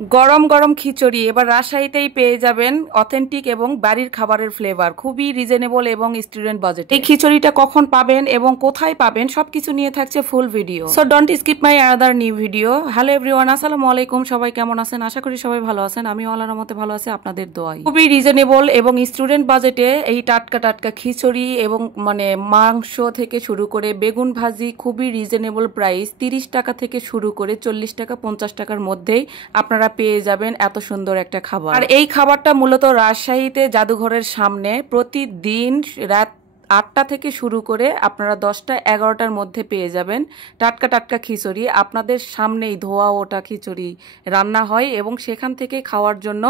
গরম গরম খিচুড়ি এবার রাজশাহীতেই পেয়ে যাবেন অথেন্টিক এবং বাড়ির খাবারের ফ্লেভার খুবই রিজনেবল এবং স্টুডেন্ট বাজেট। এই খিচুড়িটা কখন পাবেন এবং কোথায় পাবেন সবকিছু নিয়ে থাকছে full video. So don't skip my another new video. Hello everyone, আসসালামু আলাইকুম। সবাই কেমন আছেন? আশা করি সবাই ভালো আছেন। আমি আল্লাহর রহমতে ভালো আছি, আপনাদের দোয়ায়। খুবই রিজনেবল এবং স্টুডেন্ট বাজেটে এই টাটকা টাটকা খিচুড়ি এবং মাংস থেকে শুরু করে বেগুন ভাজি খুবই রিজনেবল প্রাইস, 30 টাকা থেকে শুরু করে 40 টাকা 50 টাকার মধ্যেই আপনারা পেয়ে যাবেন এত সুন্দর একটা খাবার। আর এই খাবারটা মূলত রাজশাহীতে জাদুঘরের সামনে প্রতিদিন রাত 8টা থেকে শুরু করে আপনারা 10টা 11টার মধ্যে পেয়ে যাবেন টাটকা টাটকা খিচুড়ি। আপনাদের সামনেই ধোয়া ওটা খিচুড়ি রান্না হয় এবং সেখান থেকে খাওয়ার জন্য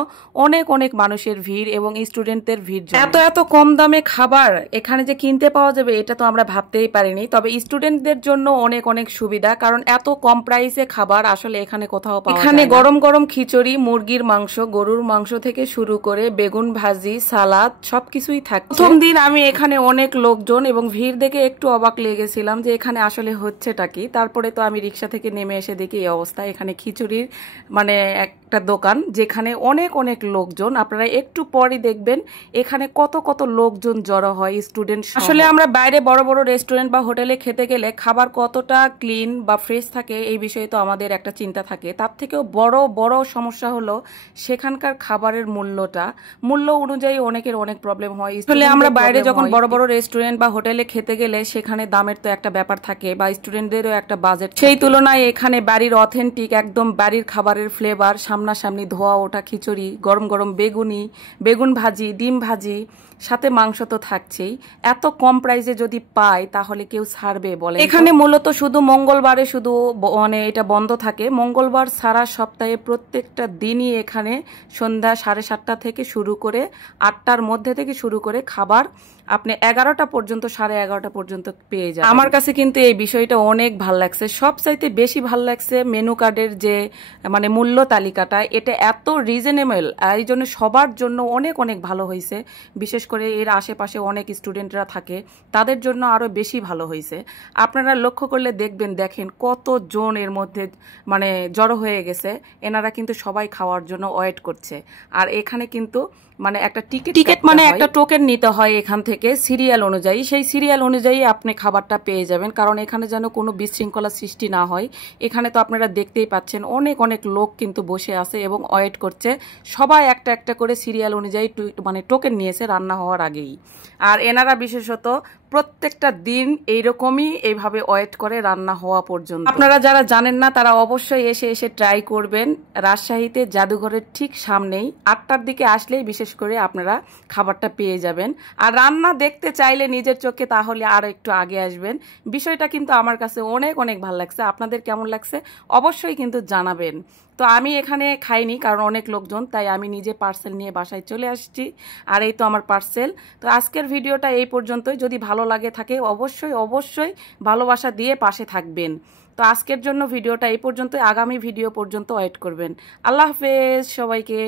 অনেক অনেক মানুষের ভিড় এবং স্টুডেন্টদের ভিড়। এত এত কম দামে খাবার এখানে যে কিনতে পাওয়া যাবে এটা তো আমরা ভাবতেই পারিনি। তবে স্টুডেন্টদের জন্য অনেক অনেক সুবিধা, কারণ এত কম প্রাইসে খাবার আসলে এখানে কোথাও পাওয়া যায় না। এখানে গরম গরম খিচুড়ি, মুরগির মাংস, গরুর মাংস থেকে শুরু করে বেগুন ভাজি, সালাদ সবকিছুই থাকে। প্রথম দিন আমি এখানে অনেক লোকজন এবং ভিড় দেখে একটু অবাক লেগেছিলাম যে এখানে আসলে হচ্ছেটা কি। তারপরে তো আমি রিক্সা থেকে নেমে এসে দেখি এই অবস্থা। এখানে খিচুড়ির একটা দোকান যেখানে অনেক অনেক লোকজন, আপনারা একটু পরই দেখবেন এখানে কত কত লোকজন জড়ো হয় স্টুডেন্ট। আসলে আমরা বাইরে বড় বড় রেস্টুরেন্ট বা হোটেলে খেতে গেলে খাবার কতটা ক্লিন বা ফ্রেশ থাকে এই বিষয়ে তো আমাদের একটা চিন্তা থাকে। তার থেকেও বড় বড় সমস্যা হলো সেখানকার খাবারের মূল্য অনুযায়ী অনেকের অনেক প্রবলেম হয়। আসলে আমরা বাইরে যখন বড় বড় রেস্টুরেন্ট বা হোটেলে খেতে গেলে সেখানে দামের তো একটা ব্যাপার থাকে বা স্টুডেন্টদেরও একটা বাজেট, সেই তুলনায় এখানে বাড়ির অথেন্টিক একদম বাড়ির খাবারের ফ্লেভার, সামনাসামনি ধোয়া ওঠা খিচুড়ি, গরম গরম বেগুন ভাজি, ডিম ভাজি, সাথে মাংস তো থাকছেই। এত কম প্রাইসে যদি পাই তাহলে কেউ ছাড়বে বলে? এখানে মূলত শুধু মঙ্গলবারে শুধু এটা বন্ধ থাকে। মঙ্গলবার সারা সপ্তাহে প্রত্যেকটা দিনই এখানে সন্ধ্যা 7:30 থেকে শুরু করে 8টার মধ্যে থেকে শুরু করে খাবার আপনি 11টা পর্যন্ত, 11:30 পর্যন্ত পেয়ে যাবেন। আমার কাছে কিন্তু এই বিষয়টা অনেক ভাল লাগছে। সবচাইতে বেশি ভাল লাগছে মেনু কার্ডের যে মূল্য তালিকাটা, এটা এত রিজনেবল, এই জন্য সবার জন্য অনেক অনেক ভালো হয়েছে। বিশেষ করে এর আশেপাশে অনেক স্টুডেন্টরা থাকে, তাদের জন্য আরো বেশি ভালো হয়েছে। আপনারা লক্ষ্য করলে দেখেন কতজন এর মধ্যে জড়ো হয়ে গেছে। এনারা কিন্তু সবাই খাওয়ার জন্য ওয়েট করছে। আর এখানে কিন্তু একটা টিকিট একটা টোকেন নিতে হয় এখান থেকে সিরিয়াল অনুযায়ী। সেই সিরিয়াল অনুযায়ী আপনি খাবারটা পেয়ে যাবেন, কারণ এখানে যেন কোনো বিশৃঙ্খলা সৃষ্টি না হয়। এখানে তো আপনারা দেখতেই পাচ্ছেন অনেক অনেক লোক কিন্তু বসে আছে এবং ওয়েট করছে। সবাই একটা একটা করে সিরিয়াল অনুযায়ী টোকেন নিয়েছে রান্না হওয়ার আগেই। আর এনারা বিশেষত প্রত্যেকটা দিন এইভাবে ওয়েট করে রান্না হওয়া পর্যন্ত। আপনারা যারা জানেন না তারা অবশ্যই এসে ট্রাই করবেন। রাজশাহীতে জাদুঘরের ঠিক সামনেই 8টার দিকে আসলেই বিশেষ করে আপনারা খাবারটা পেয়ে যাবেন। আর রান্না দেখতে চাইলে নিজের চোখে তাহলে আর একটু আগে আসবেন। বিষয়টা কিন্তু আমার কাছে অনেক অনেক ভালো লাগছে। আপনাদের কেমন লাগছে অবশ্যই কিন্তু জানাবেন। তো আমি এখানে খাইনি কারণ অনেক লোকজন, তাই আমি নিজে পার্সেল নিয়ে বাসায় চলে আসছি। আর এই তো আমার পার্সেল। তো আজকের ভিডিওটা এই পর্যন্তই। যদি ভালো লাগে থাকে অবশ্যই ভালোবাসা দিয়ে পাশে থাকবেন। তো আজকের জন্য ভিডিওটা এই পর্যন্তই। আগামী ভিডিও পর্যন্ত ওয়েট করবেন। আল্লাহ হাফেজ সবাইকে।